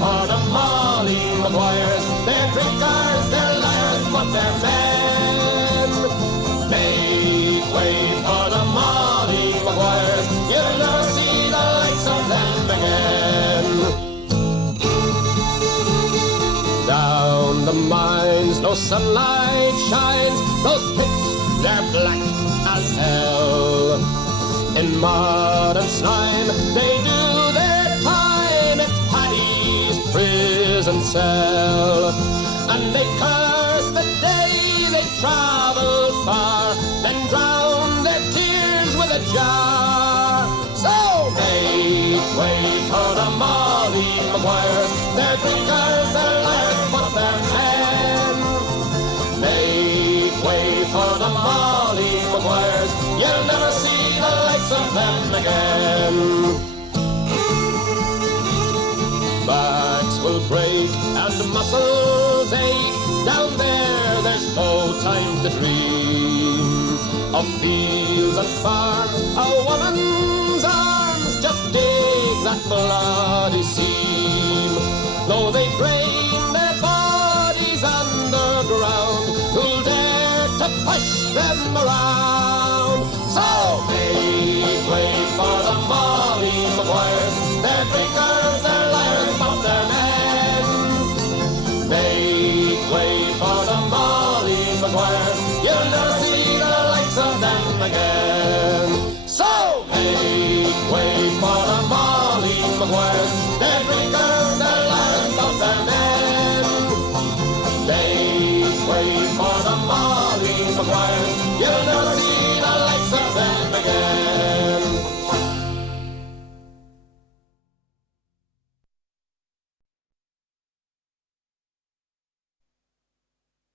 for the Molly Maguires. They're drinkers, they're liars, but they're men. Make way for the Molly Maguires. You'll never see the likes of them again. Down the mines, no sunlight shines. Those pits, they're black as hell. In mud and slime, they do their time. It's Paddy's prison cell. And they curse the day they travel far, then drown their tears with a jar. So make way for the Molly Maguires. They're drinkers, they're liars, but they're men. Make way for the Molly Maguires. You'll never see the likes of them again. Backs will break and muscles ache. Down there, there's no time to dream of fields and farms. A woman's arms just dig that bloody seam. Though they drain their bodies underground, who'll dare to push them around? So make way for the Molly Maguires. They're drinkers, they're liars, but they're men. Make way for the Molly Maguires. You'll never see the likes of them again. So make way for the Molly Maguires. They're drinkers,